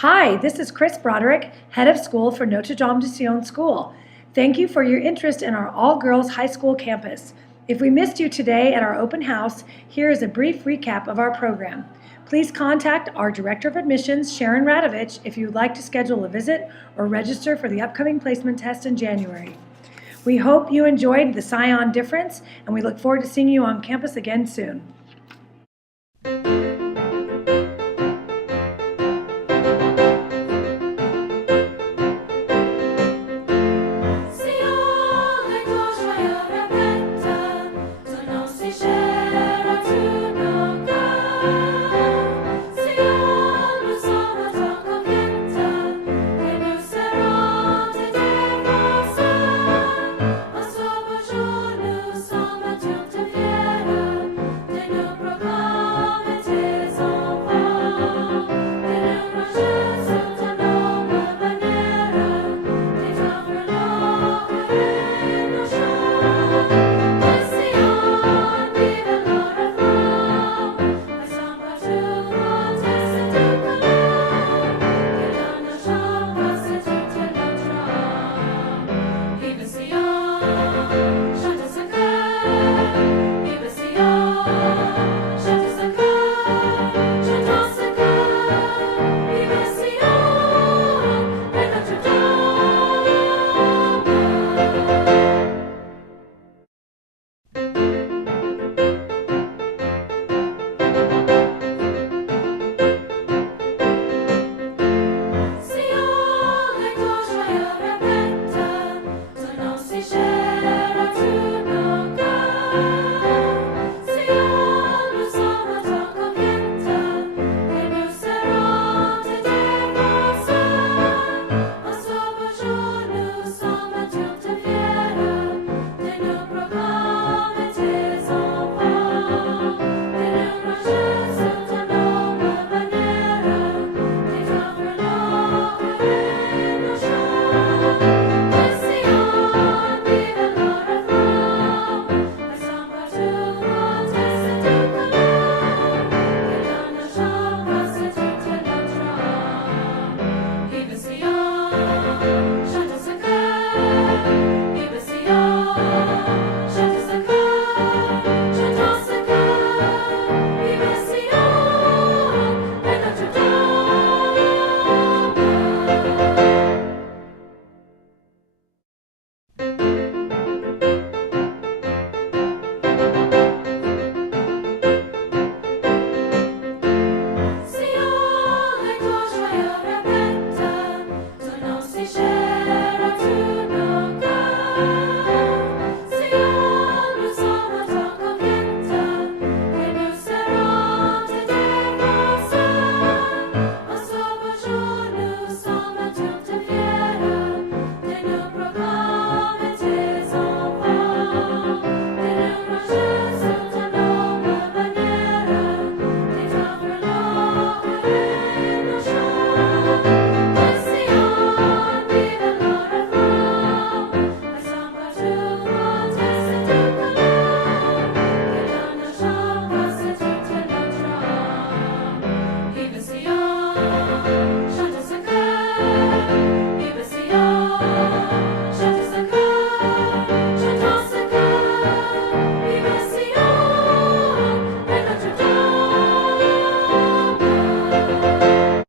Hi, this is Chris Broderick, Head of School for Notre Dame de Sion School. Thank you for your interest in our all-girls high school campus. If we missed you today at our open house, here is a brief recap of our program. Please contact our Director of Admissions, Sharon Radovich, if you would like to schedule a visit or register for the upcoming placement test in January. We hope you enjoyed the Scion difference, and we look forward to seeing you on campus again soon.